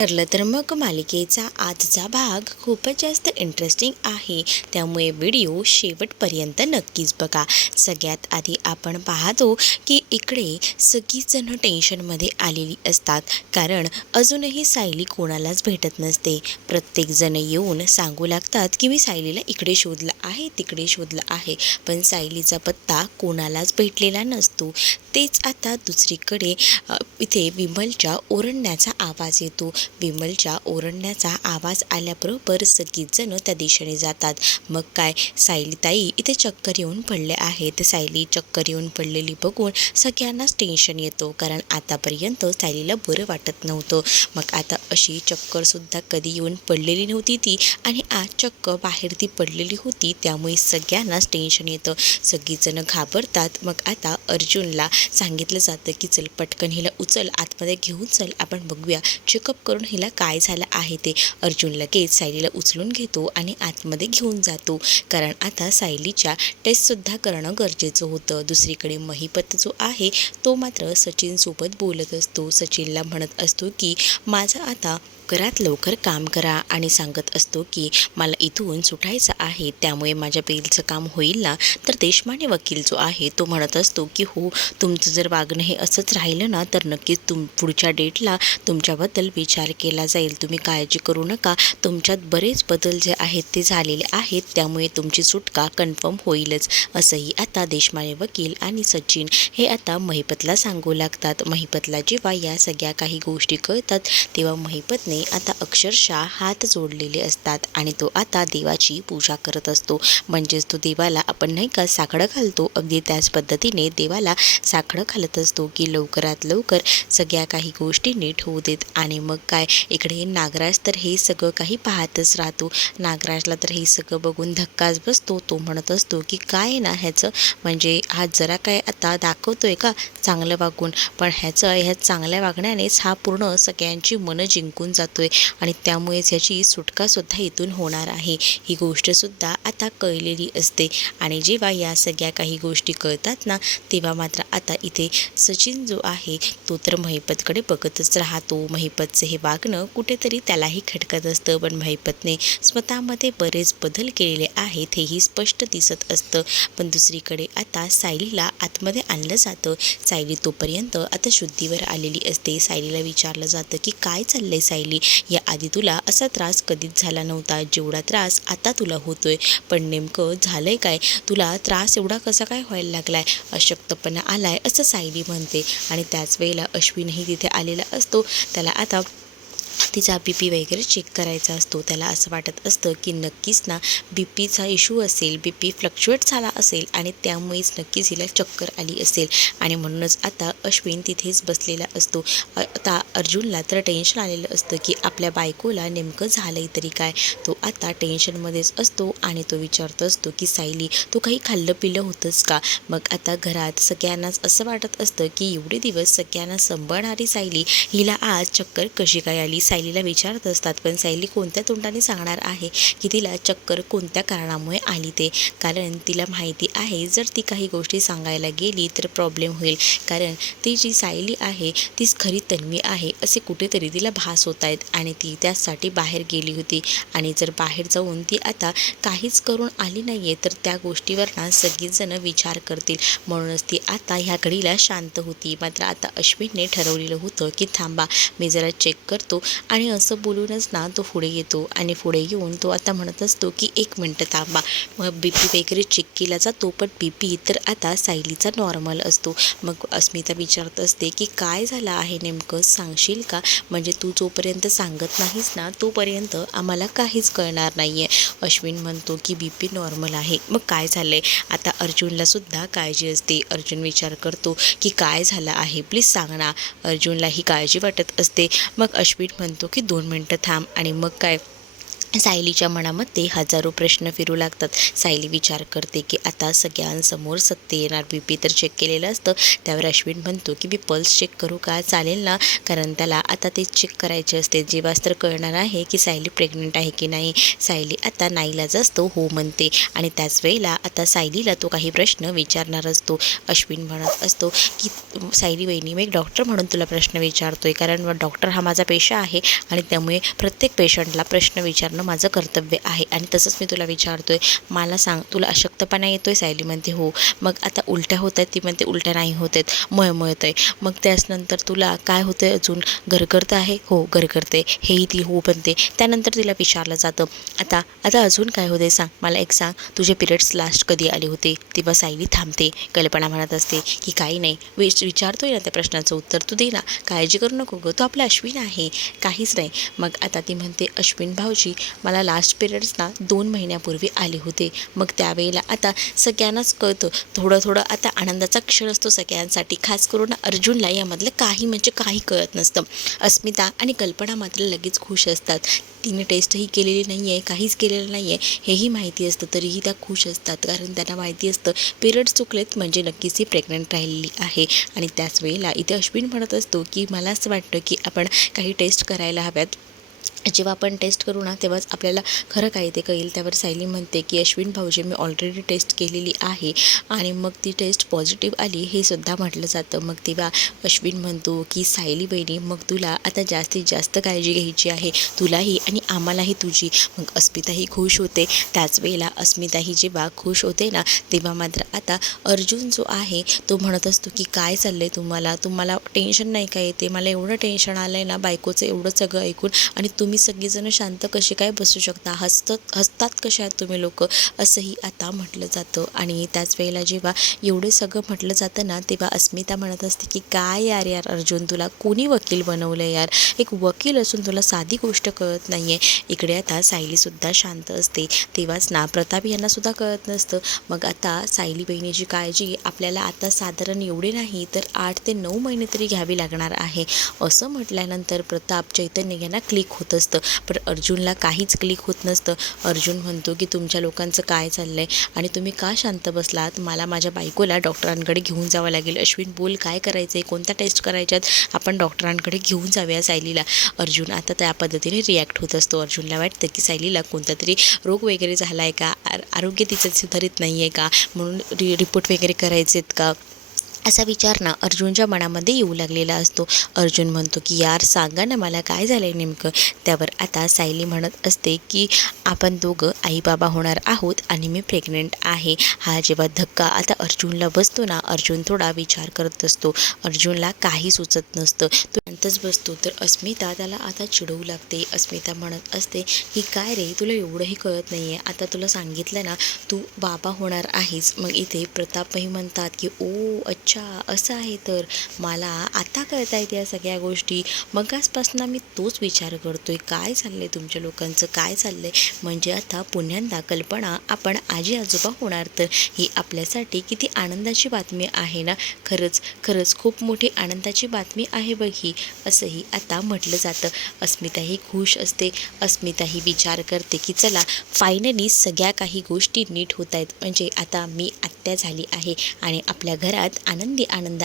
ठरलं तर मग मालिकेचा आजचा भाग खूपच जास्त इंटरेस्टिंग आहे, त्यामुळे व्हिडिओ शेवटपर्यंत नक्कीच बघा. सगळ्यात आधी आपण पाहतो की इकडे सगळीजणं टेन्शनमध्ये आलेली असतात, कारण अजूनही सायली कोणालाच भेटत नसते. प्रत्येकजण येऊन सांगू लागतात की मी सायलीला इकडे शोधलं आहे, तिकडे शोधलं आहे, पण सायलीचा पत्ता कोणालाच भेटलेला नसतो. तेच आता दुसरीकडे इथे विमलच्या ओरडण्याचा आवाज येतो. विमलच्या ओरडण्याचा आवाज आल्याबरोबर सगळीजणं त्या दिशेने जातात. मग काय, सायलीताई इथे चक्कर येऊन पडले आहेत. सायली चक्कर येऊन पडलेली बघून सगळ्यांनाच टेन्शन येतो, कारण आतापर्यंत सायलीला बरं वाटत नव्हतं. मग आता अशी चक्करसुद्धा कधी येऊन पडलेली नव्हती ती, आणि आज चक्क बाहेर ती पडलेली होती, त्यामुळे सगळ्यांनाच टेन्शन येतं. सगळीजणं घाबरतात. मग आता अर्जुनला सांगितलं जातं की चल पटकन हिला उचल, आतमध्ये घेऊन चल, आपण बघूया, चेकअप करून हिला काय झालं आहे ते. अर्जुन लगेच सायलीला उचलून घेतो आणि आतमध्ये घेऊन जातो, कारण आता सायलीच्या टेस्टसुद्धा करणं गरजेचं होतं. दुसरीकडे महिपत जो आहे तो मात्र सचिनसोबत बोलत असतो. सचिनला म्हणत असतो की माझं आता लवकरात लवकर काम करा, आणि सांगत असतो की मला इथून सुटायचं आहे, त्यामुळे माझ्या बेलचं काम होईल ना. तर देशमाने वकील जो आहे तो म्हणत असतो की हो, तुमचं जर वागणं हे असंच राहिलं ना तर नक्कीच पुढच्या डेटला तुमच्याबद्दल विचार केला जाईल. तुम्ही काळजी करू नका, तुमच्यात बरेच बदल जे आहेत ते झालेले आहेत, त्यामुळे तुमची सुटका कन्फर्म होईलच, असंही आता देशमाने वकील आणि सचिन हे आता महिपतला सांगू लागतात. महिपतला जेव्हा या सगळ्या काही गोष्टी कळतात तेव्हा महिपतने आता अक्षरशः हात जोडलेले असतात, आणि तो आता देवाची पूजा करत असतो. म्हणजेच तो देवाला आपण नाही का साकडं घालतो, अगदी त्याच पद्धतीने देवाला साकडं घालत असतो की लवकरात लवकर सगळ्या काही गोष्टी नीट होऊ देत. आणि मग काय, इकडे नागराज तर हे सगळं काही पाहतच राहतो. नागराजला तर हे सगळं बघून धक्काच बसतो. तो म्हणत असतो की काय ना ह्याचं, म्हणजे हा जरा काय आता दाखवतोय का चांगलं वागून, पण ह्या चांगल्या वागण्यानेच हा पूर्ण सगळ्यांची मनं जिंकून जातोय, आणि त्यामुळेच ह्याची सुटकासुद्धा इथून होणार आहे. ही गोष्टसुद्धा आता कळलेली असते. आणि जेव्हा या सगळ्या काही गोष्टी कळतात ना, तेव्हा मात्र आता इथे सचिन जो आहे तो तर महिपतकडे बघतच राहतो. महिपतचं हे वागणं कुठेतरी त्यालाही खटकत असतं, पण महिपतने स्वतःमध्ये बरेच बदल केलेले आहेत हेही स्पष्ट दिसत असतं. पण दुसरीकडे आता सायलीला आतमध्ये आणलं जातं. सायली तोपर्यंत आता शुद्धीवर आलेली असते. सायलीला विचारलं जातं की काय चाललंय सायली, या आधी तुला असा त्रास कधीच झाला नव्हता जेवढा त्रास आता तुला होतोय, पण नेमकं झालंय काय, तुला त्रास एवढा कसा काय व्हायला लागलाय, अशक्तपणा आलाय, असं सायली म्हणते. आणि त्याच वेळेला अश्विनही तिथे आलेला असतो. त्याला आता तिचा BP वगैरे चेक करायचा असतो. त्याला असं वाटत असतं की नक्कीच ना BPचा इश्यू असेल, BP फ्लक्च्युएट झाला असेल, आणि त्यामुळेच नक्कीच हिला चक्कर आली असेल, आणि म्हणूनच आता अश्विन तिथेच बसलेला असतो. आता अर्जुनला तर टेन्शन आलेलं असतं की आपल्या बायकोला नेमकं झालंय तरी काय. तो आता टेन्शनमध्येच असतो, आणि तो विचारत असतो की सायली, तू काही खाल्लं पिलं होतंस का. मग आता घरात सगळ्यांनाच असं वाटत असतं की एवढे दिवस सगळ्यांना सांभाळणारी सायली, हिला आज चक्कर कशी काय आली. सायलीला विचारत असतात, पण सायली कोणत्या तोंडाने सांगणार आहे की तिला चक्कर कोणत्या कारणामुळे आली ते, कारण तिला माहिती आहे जर ती काही गोष्टी सांगायला गेली तर प्रॉब्लेम होईल, कारण ती जी सायली आहे तीच खरी तन्वी आहे असे कुठेतरी तिला भास होत आहेत, आणि ती त्यासाठी बाहेर गेली होती, आणि जर बाहेर जाऊन ती आता काहीच करून आली नाही आहे तर त्या गोष्टीवर ना सगळीजणं विचार करतील, म्हणूनच ती आता ह्या घडीला शांत होती. मात्र आता अश्विनने ठरवलेलं होतं की थांबा, मी जरा चेक करतो, आणि असं बोलूनच ना तो पुढे येतो, आणि पुढे येऊन तो आता म्हणत असतो की 1 मिनटं थांबा. मग BP वगैरे चेक केला जातो, पण BP तर आता सायलीचा नॉर्मल असतो. मग अस्मिता विचारत असते की काय झालं आहे नेमकं, सांगशील का, म्हणजे तू जोपर्यंत सांगत नाहीस ना तोपर्यंत आम्हाला काहीच कळणार नाही आहे. अश्विन म्हणतो की BP नॉर्मल आहे. मग काय झालं आहे, आता अर्जुनला सुद्धा काळजी असते. अर्जुन विचार करतो की काय झालं आहे, प्लीज सांग ना. अर्जुनला ही काळजी वाटत असते. मग अश्विन म्हणतो की 2 मिनटं थांब, आणि मग काय, सायलीच्या मनामध्ये हजारो प्रश्न फिरू लागतात. सायली विचार करते की आता सगळ्यांसमोर सत्य येणार. BP तर चेक केलेलं असतं. त्यावर अश्विन म्हणतो की मी पल्स चेक करू का? चालेल ना, कारण त्याला आता ते चेक करायचे असते. जेव्हाच तर कळणार आहे की सायली प्रेग्नंट आहे की नाही. सायली आता नाईलाज असतो हो म्हणते आणि त्याच वेळेला आता सायलीला तो काही प्रश्न विचारणार असतो. अश्विन म्हणत असतो की सायली वहिनी, मी एक डॉक्टर म्हणून तुला प्रश्न विचारतोय, कारण डॉक्टर हा माझा पेशा आहे आणि त्यामुळे प्रत्येक पेशंटला प्रश्न विचारणं माझं कर्तव्य आहे आणि तसंच मी तुला विचारतोय. मला सांग, तुला अशक्तपणा येतोय? सायली म्हणते हो. मग आता उलट्या होत आहेत? ती म्हणते उलट्या नाही होत आहेत, मळमळत आहे. मग त्याचनंतर तुला काय होतं आहे अजून? गरगरतं आहे? हो गरगरते. हेही ती हो म्हणते. त्यानंतर तिला विचारलं जातं आता आता अजून काय होते सांग, मला एक सांग, तुझे पिरियड्स लास्ट कधी आले होते? तेव्हा सायली थांबते. कल्पना म्हणत असते की काही नाही, विचारतोय ना त्या प्रश्नाचं उत्तर तू दे ना, काळजी करू नको गं, तो आपला अश्विन आहे, काहीच नाही. मग आता ती म्हणते अश्विन भाऊजी, मला लास्ट पिरियड्स ना 2 महिन्यापूर्वी आले होते. मग त्यावेळेला आता सगळ्यांनाच कळतं, थोडं आता आनंदाचा क्षण असतो सगळ्यांसाठी. खास करून अर्जुनला यामधलं काही म्हणजे काही कळत नसतं. अस्मिता आणि कल्पना मात्र लगेच खुश असतात. तिने टेस्टही केलेली नाही आहे, काहीच केलेलं नाही आहे हेही माहिती असतं, तरीही त्या खुश असतात. कारण त्यांना माहिती असतं पिरियड्स चुकलेत म्हणजे नक्कीच ती प्रेग्नंट राहिलेली आहे. आणि त्याच वेळेला इथे अश्विन म्हणत असतो की मला असं वाटतं की आपण काही टेस्ट करायला हव्यात. जेव्हा आपण टेस्ट करू ना तेव्हाच आपल्याला खरं काय ते कळेल. त्यावर सायली म्हणते की अश्विन भाऊजी, मी ऑलरेडी टेस्ट केलेली आहे आणि मग ती टेस्ट पॉझिटिव्ह आली हे सुद्धा म्हटलं जातं. मग तेव्हा अश्विन म्हणतो की सायली बहिणी, मग तुला आता जास्तीत जास्त काळजी घ्यायची आहे, तुलाही आणि आम्हालाही तुझी. मग अस्मिताही खुश होते. त्याच वेळेला अस्मिताही जेव्हा खुश होते ना तेव्हा मात्र आता अर्जुन जो आहे तो म्हणत असतो की काय चाललं आहे तुम्हाला टेन्शन नाही का येते? मला एवढं टेन्शन आलं आहे ना बायकोचं एवढं सगळं ऐकून, आणि तुम्ही सगळेजण शांत कसे काय बसू शकता? हसतात कशा आहात तुम्ही लोक? असंही आता म्हटलं जातं. आणि त्याच वेळेला जेव्हा एवढं सगळं म्हटलं जातं ना तेव्हा अस्मिता म्हणत असते की काय यार अर्जुन, तुला कोणी वकील बनवलं यार? एक वकील असून तुला साधी गोष्ट कळत नाही आहे. इकडे आता सायलीसुद्धा शांत असते. तेव्हाच ना प्रताप यांनासुद्धा कळत नसतं. मग आता सायली बहिणीची काळजी आपल्याला आता साधारण एवढे नाही तर 8 ते 9 महिने तरी घ्यावी लागणार आहे. असं म्हटल्यानंतर प्रताप चैतन्य यांना क्लिक होत असतं, पण अर्जुनला काहीच क्लिक होत नसतं. अर्जुन म्हणतो की तुमच्या लोकांचं काय चाललं आहे आणि तुम्ही का शांत बसलात? मला माझ्या बायकोला डॉक्टरांकडे घेऊन जावं लागेल. अश्विन बोल, काय करायचं आहे? कोणत्या टेस्ट करायच्यात? आपण डॉक्टरांकडे घेऊन जाऊया सायलीला. अर्जुन आता त्या पद्धतीने रिॲक्ट होत असतो. अर्जुनला वाटतं की सायलीला कोणता तरी रोग वगैरे झाला आहे का? आरोग्य तिचं सुधारित नाही आहे का? म्हणून रिपोर्ट वगैरे करायचे आहेत का? असा विचार ना अर्जुनच्या मनामध्ये येऊ लागलेला असतो. अर्जुन म्हणतो की यार सांगा ना मला काय झालं आहे नेमकं? त्यावर आता सायली म्हणत असते की आपण दोघं आई बाबा होणार आहोत आणि मी प्रेग्नंट आहे. हा जेव्हा धक्का आता अर्जुनला बसतो ना, अर्जुन थोडा विचार करत असतो. अर्जुनला काही सुचत नसतं, तो शांतच बसतो. तर अस्मिता त्याला आता चिडवू लागते. अस्मिता म्हणत असते की काय रे, तुला एवढंही कळत नाही आहे? आता तुला सांगितलं ना तू बाबा होणार आहेस. मग इथे प्रतापही म्हणतात की ओ अच्छा असं आहे, तर मला आता कळत आहेत या सगळ्या गोष्टी. मगाचपासून मी तोच विचार करतोय, काय चाललंय तुमच्या लोकांचं, काय चाललंय? म्हणजे आता पुन्यांदा कल्पना आपण आजी आजोबा होणार, तर ही आपल्यासाठी किती आनंदाची बातमी आहे ना. खरंच खूप मोठी आनंदाची बातमी आहे बघ ही, असंही आता म्हटलं जातं. अस्मिताही खुश असते. अस्मिताही विचार करते की चला फायनली सगळ्या काही गोष्टी नीट होत आहेत. म्हणजे आता मी आत्या झाली आहे आणि आपल्या घरात आनंद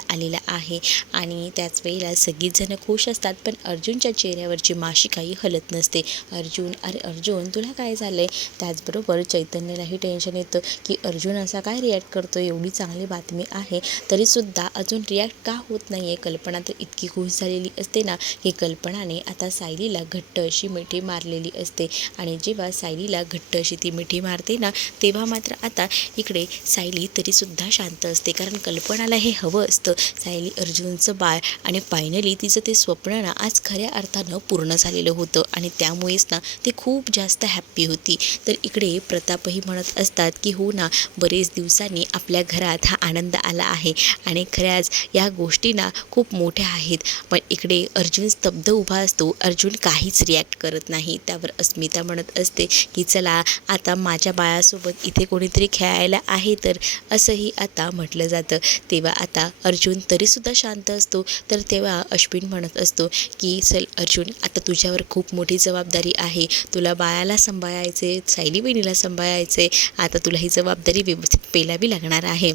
आलेला आहे. आणि त्याच वेळेला सगळीच जण खुश असतात, पण अर्जुनच्या चेहऱ्यावरची माशी काही हलत नसते. अरे अर्जुन तुला काय झालं आहे? त्याचबरोबर चैतन्यालाही टेन्शन येतं की अर्जुन असा काय रिॲक्ट करतो? एवढी चांगली बातमी आहे तरीसुद्धा अजून रिॲक्ट का होत नाही आहे? कल्पना तर इतकी खुश झालेली असते ना की कल्पनाने आता सायलीला घट्ट अशी मिठी मारलेली असते. आणि जेव्हा सायलीला घट्ट अशी ती मिठी मारते ना तेव्हा मात्र आता इकडे सायली तरीसुद्धा शांत असते, कारण कल्पनाला हे हवं असतं, सायली अर्जुनचं बाळ. आणि फायनली तिचं ते स्वप्न ना आज खऱ्या अर्थानं पूर्ण झालेलं होतं आणि त्यामुळेच ना ते खूप जास्त हॅप्पी होती. तर इकडे प्रतापही म्हणत असतात की हो ना, बरेच दिवसांनी आपल्या घरात हा आनंद आला आहे आणि खऱ्याच या गोष्टी ना खूप मोठ्या आहेत. पण इकडे अर्जुन स्तब्ध उभा असतो. अर्जुन काहीच रिॲक्ट करत नाही. त्यावर अस्मिता म्हणत असते की चला आता माझ्या बाळासोबत इथे कोणीतरी खेळायला आहे तर, असंही आता म्हटलं जातं. तेव्हा आता अर्जुन तरीसुद्धा शांत असतो. तर तेव्हा अश्विन म्हणत असतो की चल अर्जुन, आता तुझ्यावर खूप मोठी जबाबदारी आहे. तुला बाळाला सांभाळायचे, सायली बहिणीला सांभाळायचे. आता तुला ही जबाबदारी व्यवस्थित पेलावी लागणार आहे.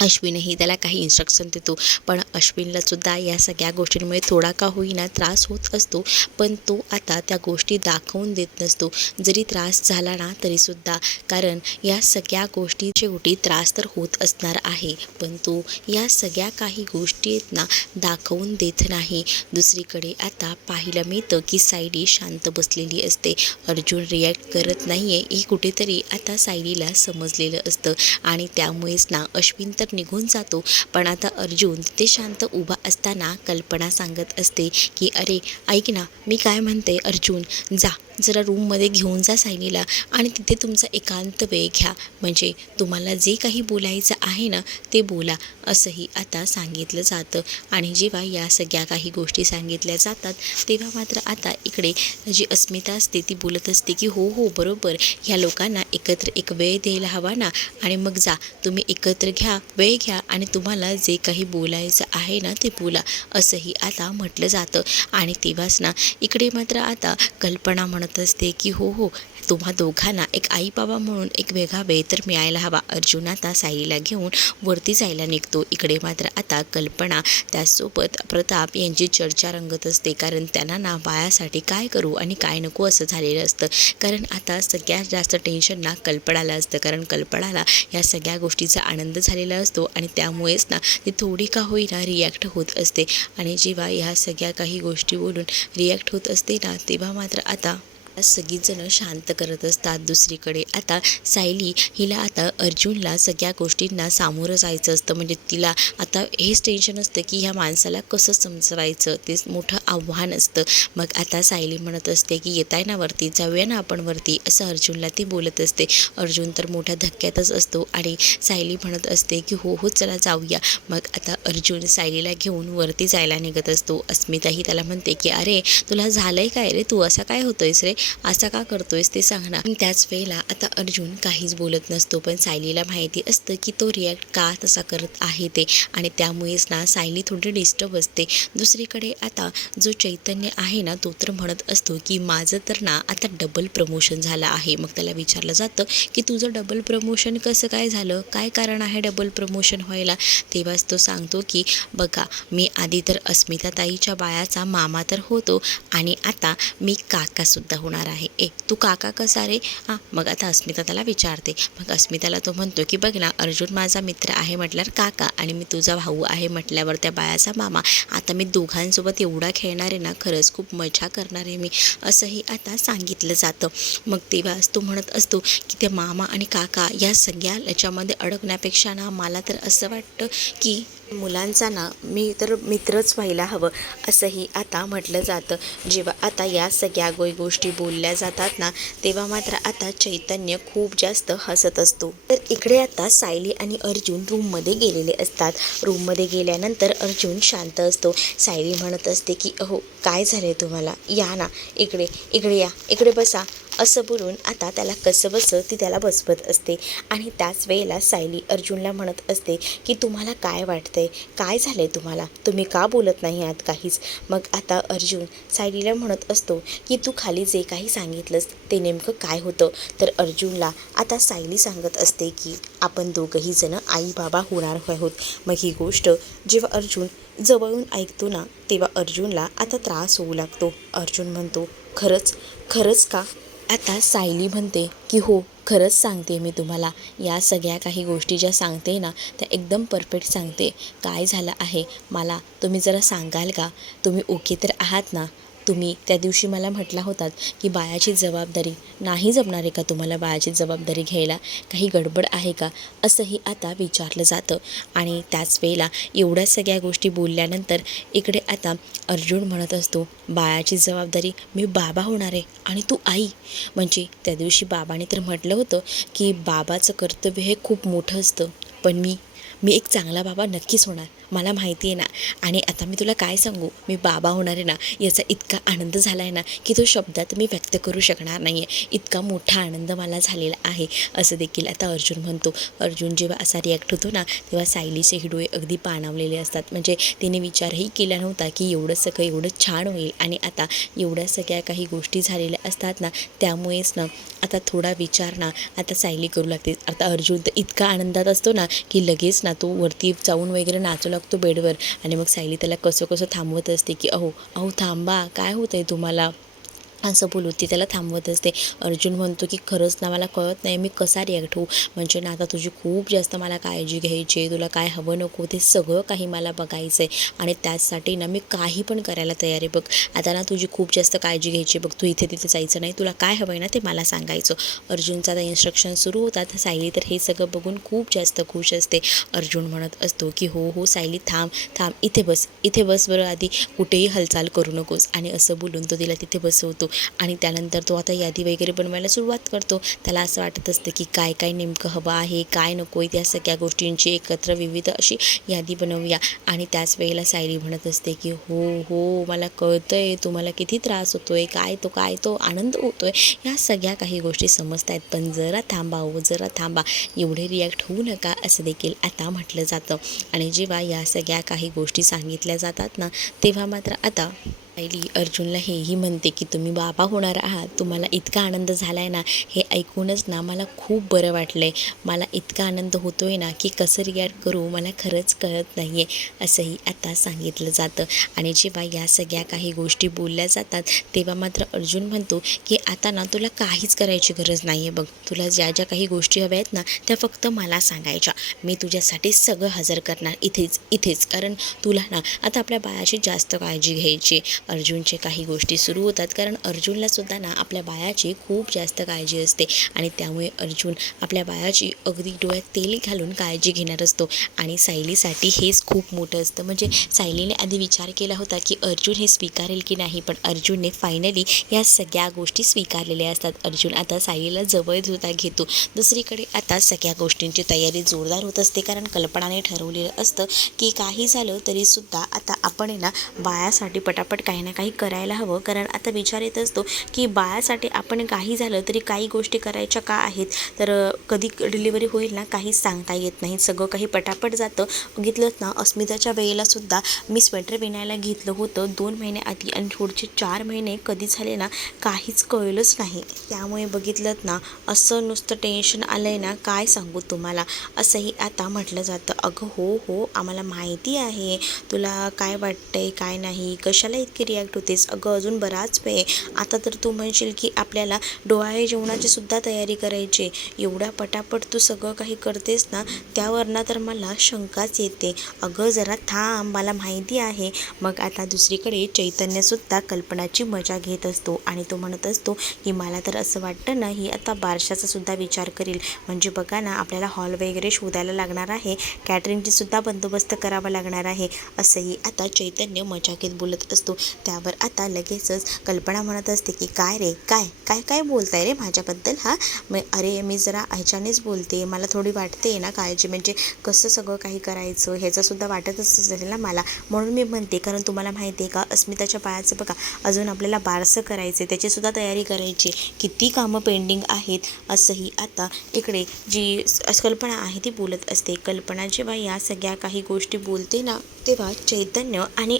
अश्विनही त्याला काही इन्स्ट्रक्शन देतो. पण अश्विनलासुद्धा या सगळ्या गोष्टींमुळे थोडा का होईना त्रास होत असतो. पण तो आता त्या गोष्टी दाखवून देत नसतो. जरी त्रास झाला ना तरीसुद्धा, कारण या सगळ्या गोष्टी शेवटी त्रास तर होत असणार आहे. पण तो या सगळ्या काही गोष्टी आहेत ना दाखवून देत नाही. दुसरीकडे आता पाहायला मिळतं की सायली शांत बसलेली असते. अर्जुन रिॲक्ट करत नाही आहे हे कुठेतरी आता सायलीला समजलेलं असतं. आणि त्यामुळेच ना अश्विन तर निघून जातो. पण आता अर्जुन तिथे शांत उभा असताना कल्पना सांगत असते की अरे ऐक ना, मी काय म्हणते अर्जुन, जा जरा रूममध्ये घेऊन जा सायलीला आणि तिथे तुमचा एकांत वेळ घ्या. म्हणजे तुम्हाला जे काही बोलायचं आहे ना ते बोला, असंही आता सांगितलं जातं. आणि जेव्हा या सगळ्या काही गोष्टी सांगितल्या जातात तेव्हा मात्र आता इकडे जी अस्मिता असते ती बोलत असते की हो हो बरोबर, ह्या लोकांना एकत्र एक वेळ द्यायला हवा ना. आणि मग जा तुम्ही एकत्र घ्या, वेळ घ्या आणि तुम्हाला जे काही बोलायचं आहे ना ते बोला, असंही आता म्हटलं जातं. आणि तेव्हाच ना इकडे मात्र आता कल्पना म्हणत असते की हो हो, तुम्हा दोघांना एक आई बाबा म्हणून एक वेगळा वेळ तर मिळायला हवा. अर्जुन आता सायलीला घेऊन वरती जायला निघतो. इकडे मात्र आता कल्पना त्यासोबत प्रताप यांची चर्चा रंगत असते. कारण त्यांना ना बाळासाठी काय करू आणि काय नको असं झालेलं असतं. कारण आता सगळ्यात जास्त टेन्शन ना कल्पनाला असतं. कारण कल्पनाला या सगळ्या गोष्टीचा आनंद झालेला असतो आणि त्यामुळेच ना ती थोडी का होईना रिॲक्ट होत असते. आणि जेव्हा ह्या सगळ्या काही गोष्टी बोलून रिॲक्ट होत असते ना तेव्हा मात्र आता सगळीजणं शांत करत असतात. दुसरीकडे आता सायली हिला आता अर्जुनला सगळ्या गोष्टींना सामोरं जायचं असतं. म्हणजे तिला आता हेच टेन्शन असतं की ह्या माणसाला कसं समजवायचं, तेच मोठं आव्हान असतं. मग आता सायली म्हणत असते की येताय ना वरती, जाऊया ना आपण वरती, असं अर्जुनला ती बोलत असते. अर्जुन तर मोठ्या धक्क्यातच असतो आणि सायली म्हणत असते की हो हो चला जाऊया. मग आता अर्जुन सायलीला घेऊन वरती जायला निघत असतो. अस्मिताही त्याला म्हणते की अरे तुला झालंय काय रे, तू असा काय होतोयस रे, असं का करतोयस ते सांग ना. त्याच वेळेला आता अर्जुन काहीच बोलत नसतो. पण सायलीला माहिती असतं की तो रिॲक्ट का तसा करत आहे ते. आणि त्यामुळेच ना सायली थोडी डिस्टर्ब असते. दुसरीकडे आता जो चैतन्य आहे ना तो तर म्हणत असतो की माझं तर ना आता डबल प्रमोशन झालं आहे. मग त्याला विचारलं जातं की तुझं डबल प्रमोशन कसं काय झालं, काय कारण आहे डबल प्रमोशन व्हायला. तेव्हाच तो सांगतो की बघा, मी आधी तर अस्मिता ताईच्या बाळाचा मामा तर होतो आणि आता मी काकासुद्धा होणार आहे. तू काका कसा रे. हां, मग आता अस्मिता त्याला विचारते. मग अस्मिताला तो म्हणतो की बघ ना, अर्जुन माझा मित्र आहे म्हटल्यावर काका आणि मी तुझा भाऊ आहे म्हटल्यावर त्या बाळाचा मामा. आता मी दोघांसोबत एवढा खेळणार आहे ना, खरंच खूप मजा करणार आहे मी, असंही आता सांगितलं जातं. मग तेव्हाच तो म्हणत असतो की त्या मामा आणि काका या सगळ्या याच्यामध्ये अडकण्यापेक्षा ना मला तर असं वाटतं की मुलांचा ना मी तर मित्रच व्हायला हवं, असंही आता म्हटलं जातं. जेव्हा आता या सगळ्या गोष्टी बोलल्या जातात ना तेव्हा मात्र आता चैतन्य खूप जास्त हसत असतो. तर इकडे आता सायली आणि अर्जुन रूममध्ये गेलेले असतात. रूममध्ये गेल्यानंतर अर्जुन शांत असतो. सायली म्हणत असते की अहो काय झालंय तुम्हाला, या ना इकडे, इकडे या, इकडे बसा, असं बोलून आता त्याला कसं बसं ती त्याला बसवत असते. आणि त्याच वेळेला सायली अर्जुनला म्हणत असते की तुम्हाला काय वाटतंय, काय झालं आहे तुम्हाला, तुम्ही का बोलत नाही आहात काहीच. मग आता अर्जुन सायलीला म्हणत असतो की तू खाली जे काही सांगितलंस ते नेमकं काय होतं. तर अर्जुनला आता सायली सांगत असते की आपण दोघंही जण आई बाबा होणार आहोत. मग ही गोष्ट जेव्हा अर्जुन जवळून ऐकतो ना तेव्हा अर्जुनला आता त्रास होऊ लागतो. अर्जुन म्हणतो खरंच, खरंच का. आता सायली म्हणते की हो खरंच सांगते मी तुम्हाला, या सगळ्या काही गोष्टी ज्या सांगते ना त्या एकदम परफेक्ट सांगते. काय झालं आहे मला तुम्ही जरा सांगाल का, तुम्ही ओके तर आहात ना. तुम्ही त्या दिवशी मला म्हटला होतात की बाळाची जबाबदारी नाही जमणार आहे का तुम्हाला, बाळाची जबाबदारी घ्यायला काही गडबड आहे का, असंही आता विचारलं जातं. आणि त्याच वेळेला एवढ्या सगळ्या गोष्टी बोलल्यानंतर इकडे आता अर्जुन म्हणत असतो बाळाची जबाबदारी मी बाबा होणार आहे आणि तू आई. म्हणजे त्या दिवशी बाबाने तर म्हटलं होतं की बाबाचं कर्तव्य हे खूप मोठं असतं, पण मी एक चांगला बाबा नक्कीच होणार. मला माहिती आहे ना, आणि आता मी तुला काय सांगू, मी बाबा होणार आहे ना, याचा इतका आनंद झाला आहे ना की तो शब्दात मी व्यक्त करू शकणार नाही आहे. इतका मोठा आनंद मला झालेला आहे असं देखील आता अर्जुन म्हणतो. अर्जुन जेव्हा असा रिॲक्ट होतो ना, तेव्हा सायलीचे डोळे अगदी पाणावलेले असतात. म्हणजे तिने विचारही केला नव्हता की एवढं सगळं एवढं छान होईल, आणि आता एवढ्या सगळ्या काही गोष्टी झालेल्या असतात ना, त्यामुळेच ना आता थोडा विचार ना आता सायली करू लागते. आता अर्जुन तर इतका आनंदात असतो ना की लगेच ना तो वरती जाऊन वगैरे नाचू लागतो बेडवर, आणि मग सायली त्याला कसं कसं थांबवत असते की अहो अहो थांबा, काय होतं आहे तुम्हाला, असं बोलू ती त्याला थांबवत असते. अर्जुन म्हणतो की खरंच ना मला कळत नाही मी कसा रिॲक्ट होऊ, म्हणजे ना आता तुझी खूप जास्त मला काळजी घ्यायची आहे, तुला काय हवं नको ते सगळं काही मला बघायचं आहे, आणि त्याचसाठी ना मी काही पण करायला तयार आहे. बघ आता ना तुझी खूप जास्त काळजी घ्यायची, बघ तू इथे तिथे जायचं नाही, तुला काय हवं आहे ना ते मला सांगायचं. अर्जुनचा आता इन्स्ट्रक्शन सुरू होतात. सायली तर हे सगळं बघून खूप जास्त खुश असते. अर्जुन म्हणत असतो की हो हो सायली थांब थांब, इथे बस बरं, आधी कुठेही हालचाल करू नकोस, आणि असं बोलून तो तिला तिथे बसवतो. आणि त्यानंतर तो आता यादी वगैरे बनवायला सुरुवात करतो. त्याला असं वाटत असतं की काय काय नेमकं हवं आहे, काय नको आहे, त्या सगळ्या गोष्टींची एकत्र विविध अशी यादी बनवूया. आणि त्याच वेळेला सायली म्हणत असते की हो हो मला कळतं आहे तुम्हाला किती त्रास होतो आहे, काय तो आनंद होतो आहे, ह्या सगळ्या काही गोष्टी समजत आहेत, पण जरा थांबा हो जरा थांबा, एवढे रिॲक्ट होऊ नका असं देखील आता म्हटलं जातं. आणि जेव्हा या सगळ्या काही गोष्टी सांगितल्या जातात ना, तेव्हा मात्र आता सायली अर्जुनला हेही म्हणते की तुम्ही बाबा होणार आहात, तुम्हाला इतका आनंद झाला आहे ना, हे ऐकूनच ना मला खूप बरं वाटलं आहे, मला इतका आनंद होतो आहे ना की कसं रिॲक्ट करू मला खरंच कळत नाही आहे असंही आता सांगितलं जातं. आणि जेव्हा या सगळ्या काही गोष्टी बोलल्या जातात तेव्हा मात्र अर्जुन म्हणतो की आता ना तुला काहीच करायची गरज नाही आहे, बघ तुला ज्या ज्या काही गोष्टी हव्या आहेत ना त्या फक्त मला सांगायच्या, मी तुझ्यासाठी सगळं हजर करणार इथेच, कारण तुला ना आता आपल्या बाळाची जास्त काळजी घ्यायची. अर्जुनचे काही गोष्टी सुरू होतात, कारण अर्जुनला सुद्धा ना आपल्या बाळाची खूप जास्त काळजी असते, आणि त्यामुळे अर्जुन आपल्या बाळाची अगदी डोळ्यात तेल घालून काळजी घेणार असतो. आणि सायलीसाठी हेच खूप मोठं असतं. म्हणजे सायलीने आधी विचार केला होता की अर्जुन हे स्वीकारेल की नाही, पण अर्जुनने फायनली या सगळ्या गोष्टी स्वीकारलेल्या असतात. अर्जुन आता सायलीला जवळ सुद्धा घेतो. दुसरीकडे आता सगळ्या गोष्टींची तयारी जोरदार होत असते, कारण कल्पनाने ठरवलेलं असतं की काही झालं तरीसुद्धा आता आपण ना बाळासाठी पटापट काही ना काही करायला हवं, कारण आता विचार येत असतो की बाळासाठी आपण काही झालं तरी काही गोष्टी करायच्या का आहेत, तर कधी डिलिव्हरी होईल ना काहीच सांगता येत नाही, सगळं काही पटापट जातं. बघितलं ना अस्मिताच्या वेळेलासुद्धा मी स्वेटर विणायला घेतलं होतं 2 महिन्याआधी, आणि पुढचे 4 महिने कधी झाले ना काहीच कळलंच नाही. त्यामुळे बघितलं ना असं नुसतं टेन्शन आलं आहे ना काय सांगू तुम्हाला, असंही आता म्हटलं जातं. अगं हो आम्हाला माहिती आहे तुला काय वाटतंय काय नाही, कशाला इतकी रिॲक्ट होतेस, अगं अजून बराच वेळ, आता तर तू म्हणशील की आपल्याला डोहाळे जेवणाची सुद्धा तयारी करायची, एवढ्या पटापट तू सगळं काही करतेस ना त्यावरनं तर मला शंकाच येते, अगं जरा थांब मला माहिती आहे. मग आता दुसरीकडे चैतन्यसुद्धा कल्पनाची मजा घेत असतो, आणि तो म्हणत असतो की मला तर असं वाटतं ना ही आता बारशाचा सुद्धा विचार करेल, म्हणजे बघा ना आपल्याला हॉल वगैरे शोधायला लागणार आहे, कॅटरिंगची सुद्धा बंदोबस्त करावा लागणार आहे, असंही आता चैतन्य मजा घेत बोलत असतो. त्यावर आता लगेचच कल्पना म्हणत असते की काय रे काय बोलताय रे माझ्याबद्दल, हां अरे मी जरा ह्याच्यानेच बोलते, मला थोडी वाटते ना काळजी, म्हणजे कसं सगळं काही करायचं ह्याचंसुद्धा वाटतच असेल ना मला, म्हणून मी म्हणते, कारण तुम्हाला माहिती आहे का अस्मिताच्या बाळाचं बघा अजून आपल्याला बारसं करायचं, त्याचीसुद्धा तयारी करायची, किती कामं पेंडिंग आहेत, असंही आता इकडे जी कल्पना आहे ती बोलत असते. कल्पना जेव्हा या सगळ्या काही गोष्टी बोलते ना तेव्हा चैतन्य आणि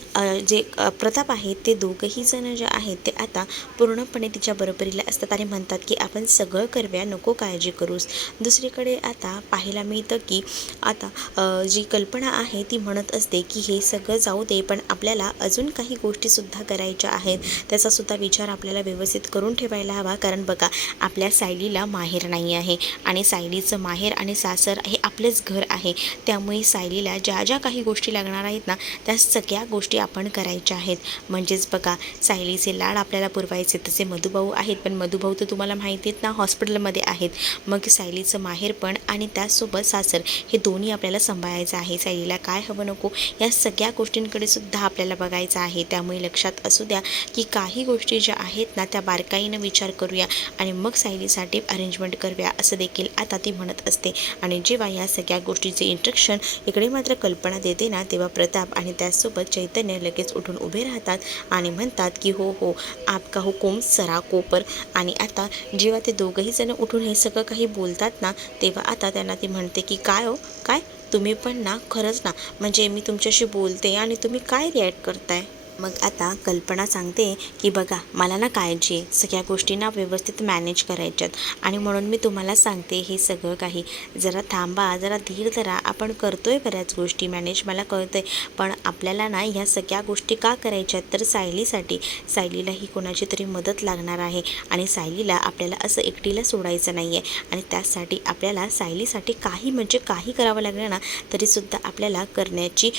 जे प्रताप आहेत ते दोघंही जण जे आहेत ते आता पूर्णपणे तिच्या बरोबरीला असतात, आणि म्हणतात की आपण सगळं करूया, नको काळजी करूस. दुसरीकडे आता पाहायला मिळतं की आता जी कल्पना आहे ती म्हणत असते की हे सगळं जाऊ दे, पण आपल्याला अजून काही गोष्टीसुद्धा करायच्या आहेत, त्याचासुद्धा विचार आपल्याला व्यवस्थित करून ठेवायला हवा, कारण बघा आपल्या सायलीला माहेर नाही आहे, आणि सायलीचं माहेर आणि सासर हे आपलेच घर आहे, त्यामुळे सायलीला ज्या ज्या काही गोष्टी लागणार आहेत ना त्या सगळ्या गोष्टी आपण करायच्या आहेत. म्हणजेच बघा सायलीचे लाड आपल्याला पुरवायचे, तसे मधुभाऊ आहेत, पण मधुभाऊ तर तुम्हाला माहिती आहेत ना हॉस्पिटलमध्ये आहेत, मग सायलीचं माहेर पण आणि त्याचसोबत सासर हे दोन्ही आपल्याला सांभाळायचं आहे. सायलीला काय हवं नको या सगळ्या गोष्टींकडे सुद्धा आपल्याला बघायचं आहे, त्यामुळे लक्षात असू द्या की काही गोष्टी ज्या आहेत ना त्या बारकाईनं विचार करूया आणि मग सायलीसाठी अरेंजमेंट करूया, असं देखील आता ती म्हणत असते. आणि जेव्हा या सगळ्या गोष्टीचे इंस्ट्रक्शन इकडे मात्र कल्पना देते ना, तेव्हा प्रताप आणि त्याचसोबत चैतन्य लगेच उठून उभे राहतात आणि म्हणतात की हो हो, आपका हुकुम सरा कोपर. आणि आता जेव्हा ते दोघंही जण उठून हे सगळं काही बोलतात ना, तेव्हा आता त्यांना ती म्हणते की काय हो काय, तुम्ही पण ना खरंच ना, म्हणजे मी तुमच्याशी बोलते आणि तुम्ही काय रिॲक्ट करताय. मग आता कल्पना सांगते की बघा, मला ना काळजी आहे, सगळ्या गोष्टींना व्यवस्थित मॅनेज करायच्यात आणि म्हणून मी तुम्हाला सांगते हे सगळं काही. जरा थांबा, जरा धीर धरा, आपण करतोय बऱ्याच गोष्टी मॅनेज, मला कळतंय, पण आपल्याला ना ह्या सगळ्या गोष्टी का करायच्यात तर सायलीसाठी. सायलीलाही कोणाची तरी मदत लागणार आहे आणि सायलीला आपल्याला असं एकटीला सोडायचं नाही आहे आणि त्यासाठी आपल्याला सायलीसाठी काही म्हणजे काही करावं लागलं ना तरीसुद्धा आपल्याला करण्याची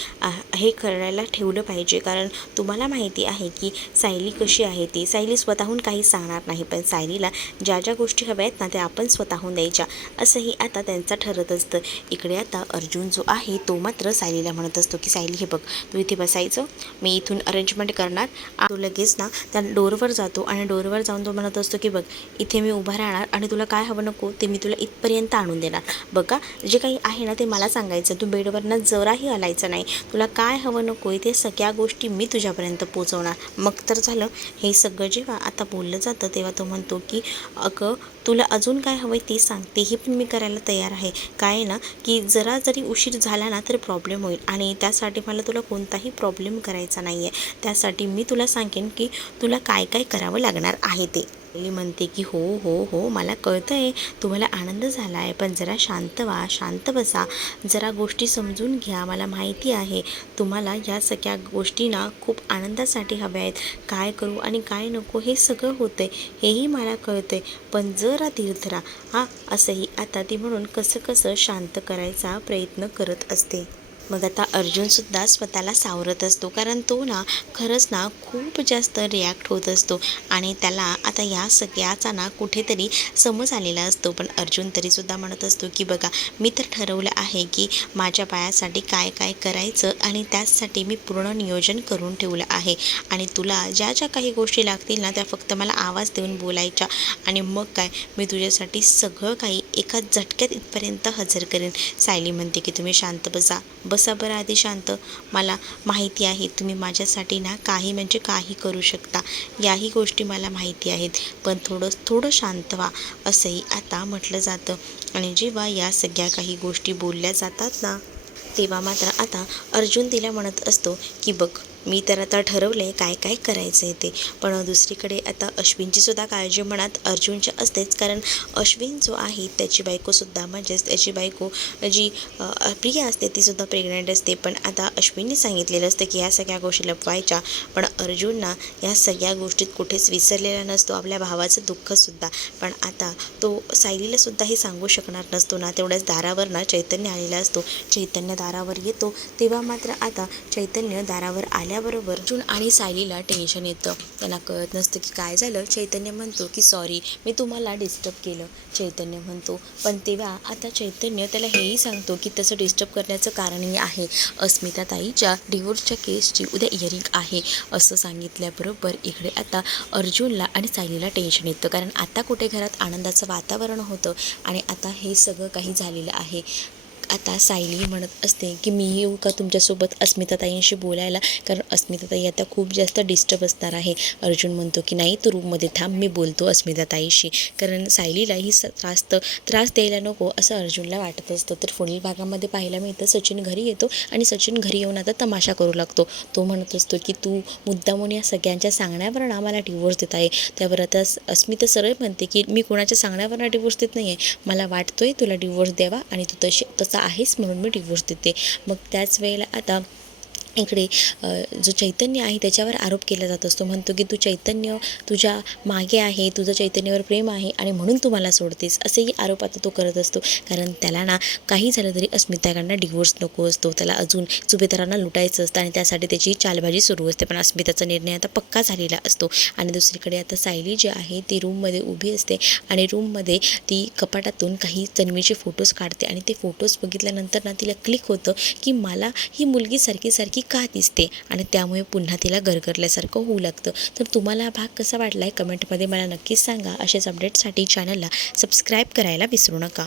हे करायला ठेवलं पाहिजे. कारण तुम्हाला माहिती आहे की सायली कशी आहे ती. सायली स्वतःहून काही सांगणार नाही, पण सायलीला ज्या ज्या गोष्टी हव्या आहेत ना त्या आपण स्वतःहून द्यायच्या, असंही आता त्यांचं ठरत असतं. इकडे आता अर्जुन जो आहे तो मात्र सायलीला म्हणत असतो की सायली हे बघ, तू इथे बसायचं, मी इथून अरेंजमेंट करणार. तो लगेच ना त्या डोरवर जातो आणि डोरवर जाऊन तो म्हणत असतो की बघ, इथे मी उभा राहणार आणि तुला काय हवं नको ते मी तुला इथपर्यंत आणून देणार. बघा, जे काही आहे ना ते मला सांगायचं, तू बेडवरनं जराही हलायचं नाही. तुला काय हवं नको ते सगळ्या गोष्टी मी तुझ्यापर्यंत पोचवणार. मग तर झालं. हे सगळं जेव्हा आता बोललं जातं तेव्हा तो म्हणतो की अगं, तुला अजून काय हवं आहे ते सांग, तेही पण मी करायला तयार आहे. काय आहे ना की जरा जरी उशीर झाला ना तर प्रॉब्लेम होईल आणि त्यासाठी मला तुला कोणताही प्रॉब्लेम करायचा नाही आहे. त्यासाठी मी तुला सांगेन की तुला काय काय करावं लागणार आहे ते. सायली म्हणते की हो हो हो, मला कळतं आहे, तुम्हाला आनंद झाला आहे, पण जरा शांत व्हा, शांत बसा, जरा गोष्टी समजून घ्या. मला माहिती आहे तुम्हाला या सगळ्या गोष्टी ना खूप आनंदासाठी हव्या आहेत. काय करू आणि काय नको हे सगळं होतं आहे हेही मला कळतं आहे, पण जरा धीर धरा हां. असंही आता ती म्हणून कसं कसं शांत करायचा प्रयत्न करत असते. मग आता अर्जुनसुद्धा स्वतःला सावरत असतो, कारण तो ना खरंच ना खूप जास्त रिॲक्ट होत असतो आणि त्याला आता या सगळ्याचा ना कुठेतरी समज आलेला असतो. पण अर्जुन तरीसुद्धा म्हणत असतो की बघा, मी तर ठरवलं आहे की माझ्या बाळासाठी काय काय करायचं आणि त्याचसाठी मी पूर्ण नियोजन करून ठेवलं आहे आणि तुला ज्या ज्या काही गोष्टी लागतील ना त्या फक्त मला आवाज देऊन बोलायच्या आणि मग काय, मी तुझ्यासाठी सगळं काही एका झटक्यात इथपर्यंत हजर करेन. सायली म्हणते की तुम्ही शांत बसा, बसा बरं आधी शांत. मला माहिती आहे तुम्ही माझ्यासाठी ना काही म्हणजे काही करू शकता, याही गोष्टी मला माहिती आहेत, पण थोडं शांत व्हा, असंही आता म्हटलं जातं. आणि जेव्हा या सगळ्या काही गोष्टी बोलल्या जातात ना तेव्हा मात्र आता अर्जुन तिला म्हणत असतो की बघ, मी तर आता ठरवलं आहे काय काय करायचं आहे ते, पण दुसरीकडे आता अश्विनचीसुद्धा काळजी मनात अर्जुनच्या असतेच, कारण अश्विन जो आहे त्याची बायकोसुद्धा म्हणजेच त्याची बायको जी प्रिया असते तीसुद्धा प्रेग्नंट असते. पण आता अश्विनने सांगितलेलं असतं की या सगळ्या गोष्टी लपवायच्या, पण अर्जुनना या सगळ्या गोष्टीत कुठेच विसरलेला नसतो, आपल्या भावाचं दुःखसुद्धा. पण आता तो सायलीलासुद्धा हे सांगू शकणार नसतो ना. तेवढ्याच दारावर ना चैतन्य आलेला असतो. चैतन्य दारावर येतो तेव्हा मात्र आता चैतन्य दारावर आल्याबरोबर अर्जुन आणि सायलीला टेन्शन येतं. त्यांना कळत नसतं की काय झालं. चैतन्य म्हणतो की सॉरी, मी तुम्हाला डिस्टर्ब केलं. चैतन्य म्हणतो, पण तेव्हा आता चैतन्य त्याला हेही सांगतो की तसं डिस्टर्ब करण्याचं कारणही आहे, अस्मिता ताईच्या डिवोर्सच्या केसची उद्या हिअरिंग आहे. असं सांगितल्याबरोबर इकडे आता अर्जुनला आणि सायलीला टेन्शन येतं, कारण आता कुठे घरात आनंदाचं वातावरण होतं आणि आता हे सगळं काही झालेलं आहे. आता सायली म्हणत असते की मी येऊ का तुमच्यासोबत अस्मिताताईंशी बोलायला, कारण अस्मिताताई आता खूप जास्त डिस्टर्ब असणार आहे. अर्जुन म्हणतो की नाही, तू रूममध्ये थांब, मी बोलतो अस्मिताताईशी, कारण सायलीलाही त्रास द्यायला नको असं अर्जुनला वाटत असतं. तर पुढील भागामध्ये पाहायला मिळतं सचिन घरी येतो आणि सचिन घरी येऊन आता तमाशा करू लागतो. तो म्हणत असतो की तू मुद्दामून या सगळ्यांच्या सांगण्यावरून आम्हाला डिवोर्स देत आहे. त्यावर आता अस्मिता सरळ म्हणते की मी कोणाच्या सांगण्यावरून डिवोर्स देत नाही आहे, मला वाटतोय तुला डिवोर्स द्यावा आणि तू तसा आहेस म्हणून मी डिवोर्स देते. मग त्याच वेळेला आता इकडे जो चैतन्य आहे त्याच्यावर आरोप केला जात असतो. म्हणतो की तू चैतन्य तुझ्या मागे आहे, तुझं चैतन्यावर प्रेम आहे आणि म्हणून तू मला सोडतेस, असेही आरोप आता तो करत असतो. कारण त्याला ना काही झालं तरी अस्मिताकडनं डिवोर्स नको असतो, त्याला अजून सुभेदारांना लुटायचं असतं आणि त्यासाठी त्याची चालबाजी सुरू असते. पण अस्मिताचा निर्णय आता पक्का झालेला असतो. आणि दुसरीकडे आता सायली जी आहे ती रूममध्ये उभी असते आणि रूममध्ये ती कपाटातून काही तन्वीचे फोटोज काढते आणि ते फोटोज बघितल्यानंतर ना तिला क्लिक होतं की मला ही मुलगी सारखी का दिसते आणि त्यामुळे पुन्हा तिला गरगरल्यासारखं होऊ लागतं. तर तुम्हाला हा भाग कसा वाटला आहे कमेंटमध्ये मला नक्कीच सांगा. असेच अपडेटसाठी चॅनलला सबस्क्राईब करायला विसरू नका.